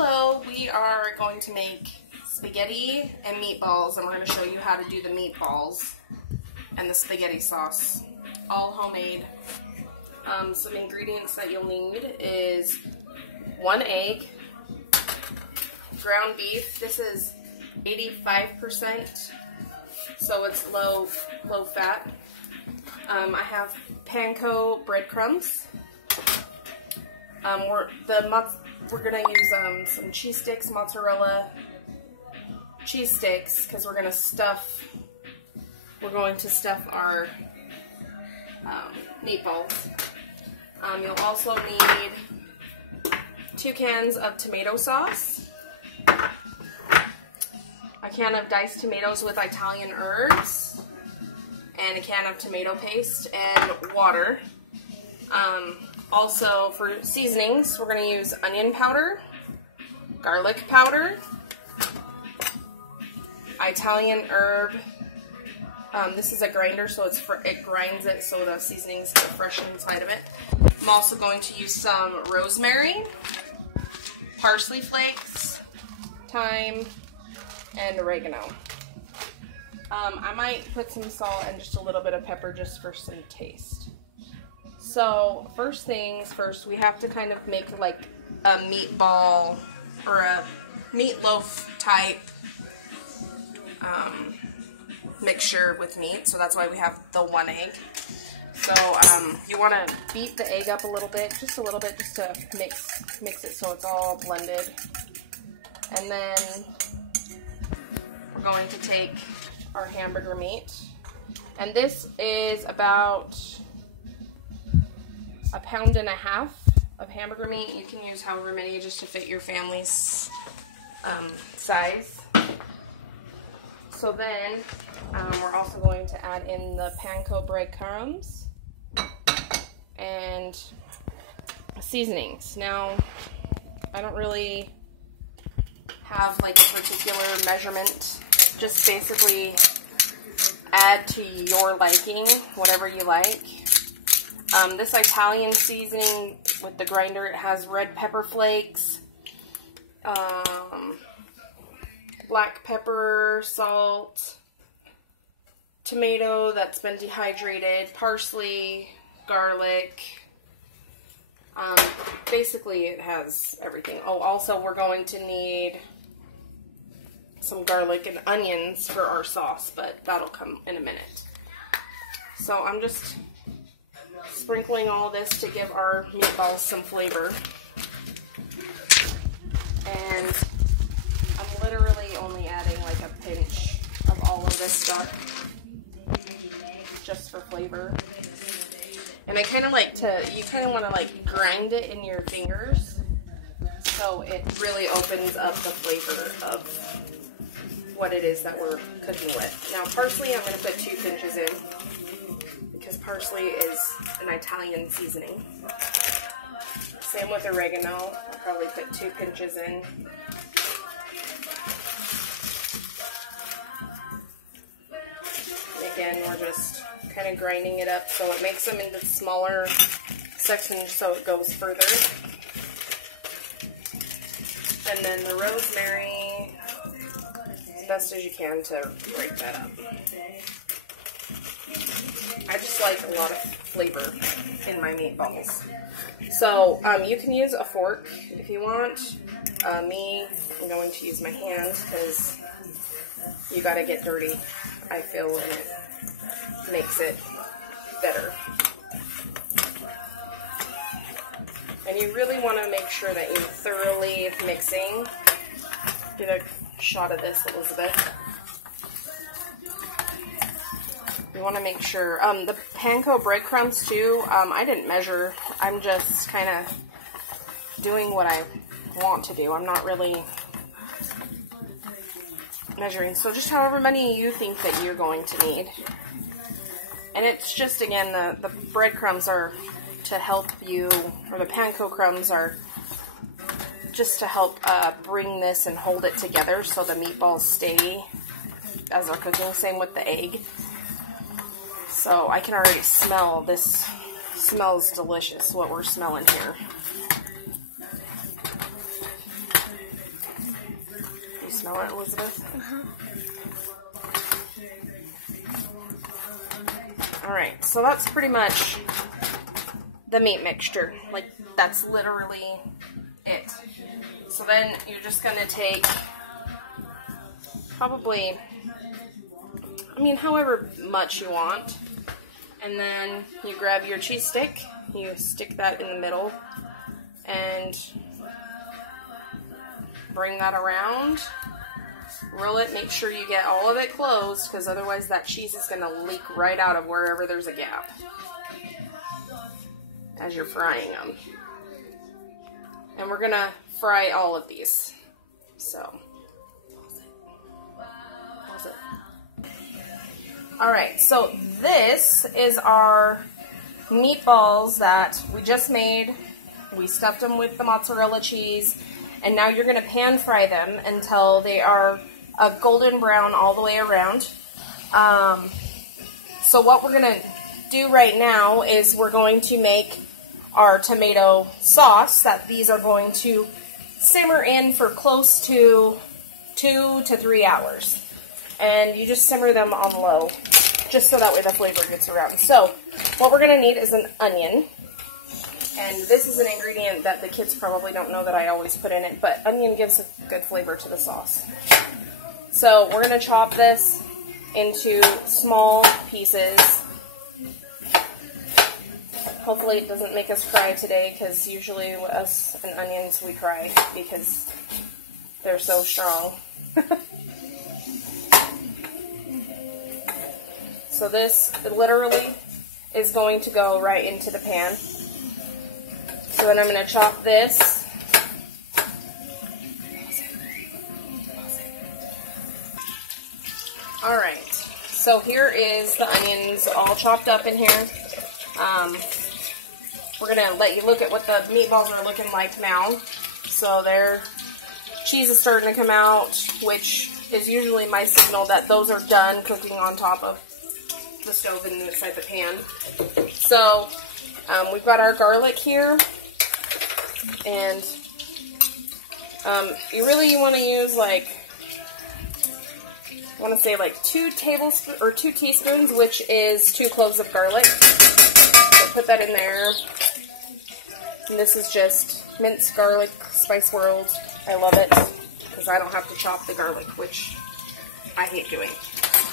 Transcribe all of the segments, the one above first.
Hello, we are going to make spaghetti and meatballs, and we're going to show you how to do the meatballs and the spaghetti sauce, all homemade. Some ingredients that you'll need is 1 egg, ground beef. This is 85%, so it's low fat. I have panko breadcrumbs. We're gonna use some cheese sticks, mozzarella cheese sticks, because we're going to stuff our meatballs. You'll also need 2 cans of tomato sauce, a can of diced tomatoes with Italian herbs, and a can of tomato paste and water. Also, for seasonings, we're going to use onion powder, garlic powder, Italian herb. This is a grinder, so it grinds it so the seasonings get fresh inside of it. I'm also going to use some rosemary, parsley flakes, thyme, and oregano. I might put some salt and just a little bit of pepper just for some taste. So first things first, we have to kind of make like a meatball or a meatloaf type mixture with meat. So that's why we have the 1 egg. So you want to beat the egg up a little bit, just to mix it so it's all blended. And then we're going to take our hamburger meat, and this is about 1.5 pounds of hamburger meat. You can use however many just to fit your family's size. So then we're also going to add in the panko breadcrumbs and seasonings. Now, I don't really have like a particular measurement. Just basically add to your liking, whatever you like. This Italian seasoning with the grinder, it has red pepper flakes, black pepper, salt, tomato that's been dehydrated, parsley, garlic. Basically it has everything. Oh, also we're going to need some garlic and onions for our sauce, but that'll come in a minute. So I'm just sprinkling all this to give our meatballs some flavor. And I'm literally only adding like a pinch of all of this stuff just for flavor. And I kind of like you kind of want to like grind it in your fingers so it really opens up the flavor of what it is that we're cooking with. Now parsley, I'm going to put 2 pinches in because parsley is an Italian seasoning. Same with oregano, I'll probably put 2 pinches in. And again, we're just kind of grinding it up so it makes them into smaller sections so it goes further. And then the rosemary, as best as you can to break that up. I just like a lot of flavor in my meatballs. So you can use a fork if you want. I'm going to use my hand because you gotta get dirty, I feel, and it makes it better. And you really want to make sure that you're thoroughly mixing. Get a shot of this, Elizabeth. You want to make sure. The panko breadcrumbs too, I didn't measure. I'm just kind of doing what I want to do. I'm not really measuring. So just however many you think that you're going to need. And it's just, again, the breadcrumbs are to help you, or the panko crumbs are just to help bring this and hold it together so the meatballs stay as they're cooking. Same with the egg. So I can already smell this. Smells delicious, what we're smelling here. Smell it, Elizabeth? Alright, so that's pretty much the meat mixture. Like, that's literally it. So then you're just going to take probably, I mean, however much you want. And then you grab your cheese stick, you stick that in the middle, and bring that around. Roll it, make sure you get all of it closed, because otherwise that cheese is going to leak right out of wherever there's a gap as you're frying them. And we're going to fry all of these. So, alright, so this is our meatballs that we just made. We stuffed them with the mozzarella cheese, and now you're going to pan fry them until they are a golden brown all the way around. So what we're going to do right now is we're going to make our tomato sauce that these are going to simmer in for close to 2 to 3 hours. And you just simmer them on low, just so that way the flavor gets around. So what we're going to need is an onion. And this is an ingredient that the kids probably don't know that I always put in it, but onion gives a good flavor to the sauce. So we're going to chop this into small pieces. Hopefully it doesn't make us cry today, because usually us and onions, we cry because they're so strong. So this literally is going to go right into the pan. So then I'm going to chop this. Alright, so here is the onions all chopped up in here. We're going to let you look at what the meatballs are looking like now. So their cheese is starting to come out, which is usually my signal that those are done cooking on top of the stove and inside the pan. So we've got our garlic here, and you want to use like, I want to say like 2 tablespoons or 2 teaspoons, which is 2 cloves of garlic. So put that in there. And this is just minced garlic, Spice World. I love it because I don't have to chop the garlic, which I hate doing.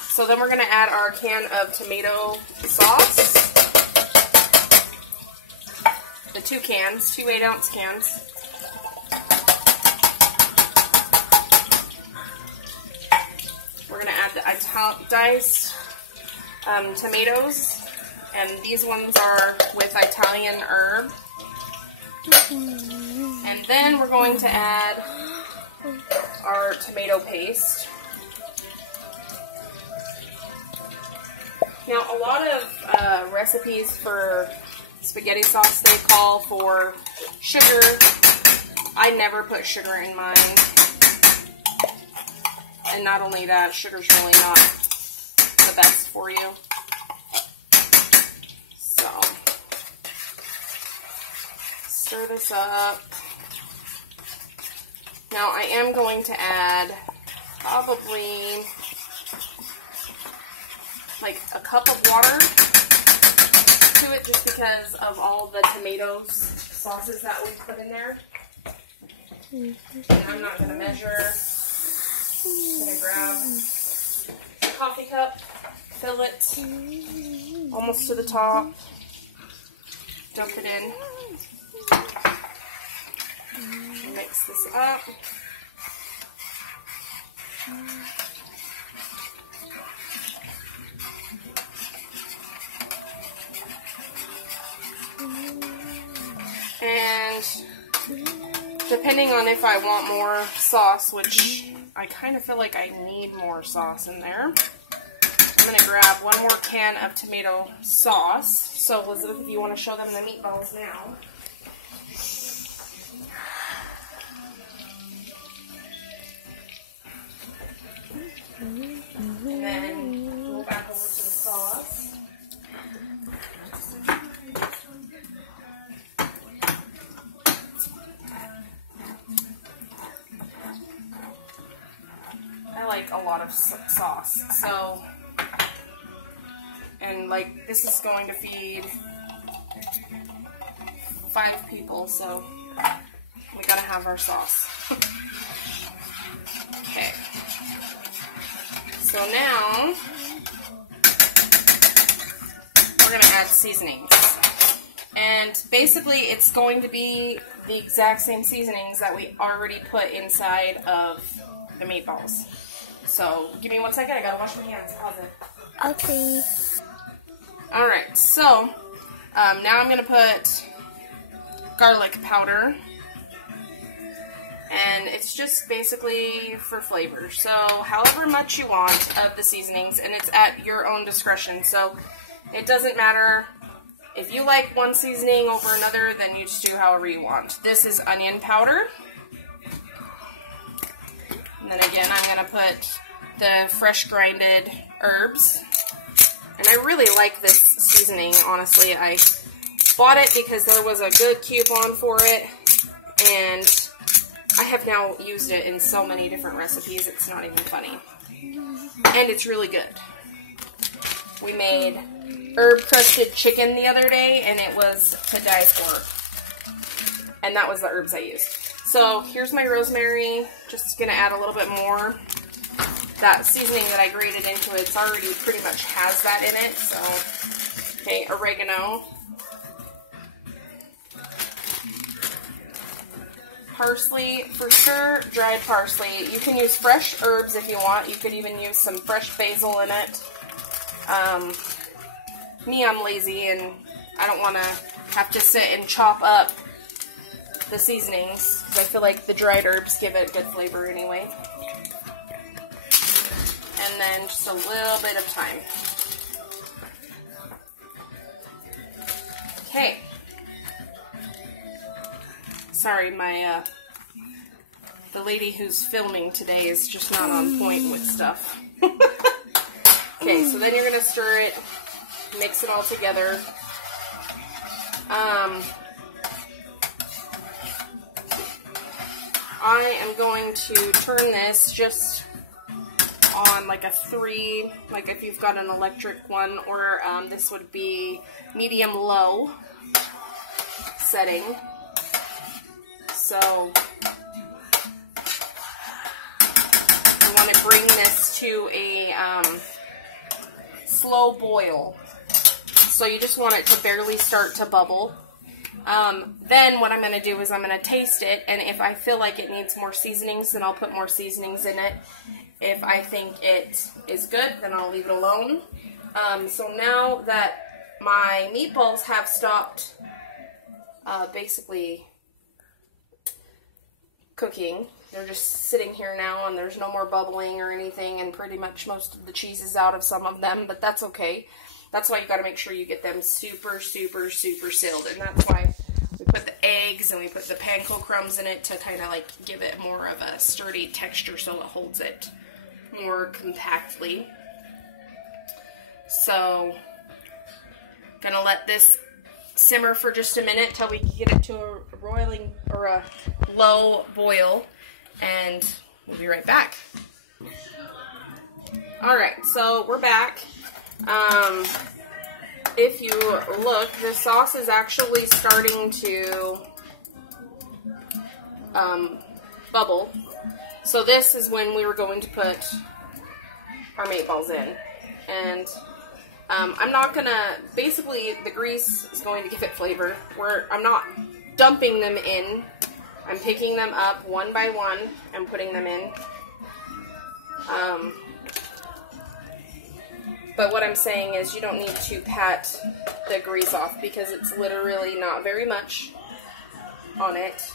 So then we're going to add our can of tomato sauce. The 2 cans, 2 8-ounce cans. We're going to add the diced tomatoes, and these ones are with Italian herb. And then we're going to add our tomato paste. Now, a lot of recipes for spaghetti sauce, they call for sugar. I never put sugar in mine. And not only that, sugar's really not the best for you. So, stir this up. Now, I am going to add probably like a cup of water to it, just because of all the tomatoes sauces that we put in there. And I'm not going to measure. I'm going to grab a coffee cup, fill it almost to the top, dump it in, mix this up. And depending on if I want more sauce, which I kind of feel like I need more sauce in there, I'm going to grab 1 more can of tomato sauce. So Elizabeth, if you want to show them the meatballs now. And then go back over to the sauce. like a lot of sauce. So, and like this is going to feed 5 people, so we gotta have our sauce. Okay. So now we're gonna add seasonings. And basically it's going to be the exact same seasonings that we already put inside of the meatballs. So give me 1 second, I gotta wash my hands. Pause it. Okay. Alright, so now I'm gonna put garlic powder. And it's just basically for flavor. So however much you want of the seasonings, and it's at your own discretion. So it doesn't matter if you like one seasoning over another, then you just do however you want. This is onion powder. And then again, I'm gonna put the fresh grinded herbs. And I really like this seasoning, honestly. I bought it because there was a good coupon for it, and I have now used it in so many different recipes, it's not even funny. And it's really good. We made herb crusted chicken the other day, and it was to die for. And that was the herbs I used. So here's my rosemary. Just gonna add a little bit more. That seasoning that I grated into it's already pretty much has that in it. So, okay, oregano. Parsley, for sure, dried parsley. You can use fresh herbs if you want. You could even use some fresh basil in it. Me, I'm lazy and I don't want to have to sit and chop up the seasonings because I feel like the dried herbs give it a good flavor anyway. And then just a little bit of thyme. Okay. Sorry, the lady who's filming today is just not on point with stuff. Okay, so then you're gonna stir it, mix it all together. I am going to turn this just on like a 3, like if you've got an electric one, or this would be medium-low setting. So we want to bring this to a slow boil. So you just want it to barely start to bubble. Then what I'm going to do is I'm going to taste it, and if I feel like it needs more seasonings, then I'll put more seasonings in it. If I think it is good, then I'll leave it alone. So now that my meatballs have stopped basically cooking, they're just sitting here now and there's no more bubbling or anything, and pretty much most of the cheese is out of some of them, but that's okay. That's why you got to make sure you get them super, super, super sealed, and that's why we put the eggs and we put the panko crumbs in it to kind of like give it more of a sturdy texture so it holds it more compactly. So, gonna let this simmer for just a minute till we can get it to a roiling or a low boil, and we'll be right back. Alright, so we're back. If you look, the sauce is actually starting to bubble. So this is when we were going to put our meatballs in. And I'm not gonna, basically the grease is going to give it flavor. I'm not dumping them in. I'm picking them up one by one and putting them in. But what I'm saying is you don't need to pat the grease off because it's literally not very much on it.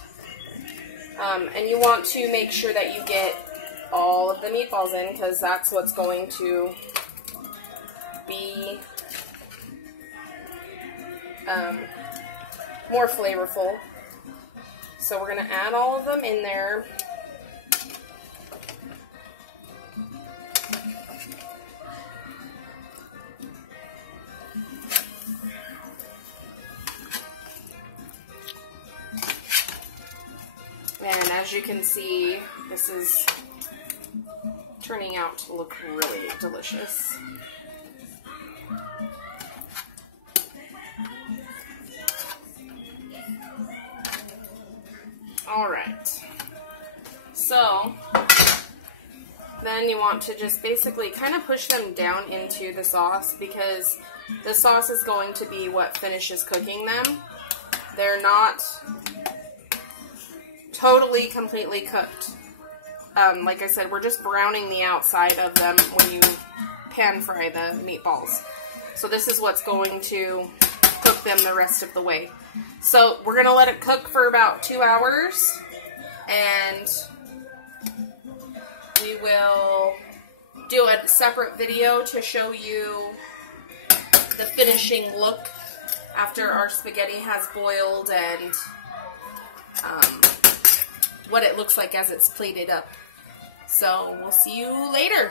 And you want to make sure that you get all of the meatballs in because that's what's going to be more flavorful. So we're going to add all of them in there. And as you can see, this is turning out to look really delicious. Alright, so then you want to just basically kind of push them down into the sauce, because the sauce is going to be what finishes cooking them. They're not totally, completely cooked. Like I said, we're just browning the outside of them when you pan fry the meatballs. So this is what's going to cook them the rest of the way. So we're going to let it cook for about 2 hours, and we will do a separate video to show you the finishing look after our spaghetti has boiled, and what it looks like as it's plated up. So we'll see you later.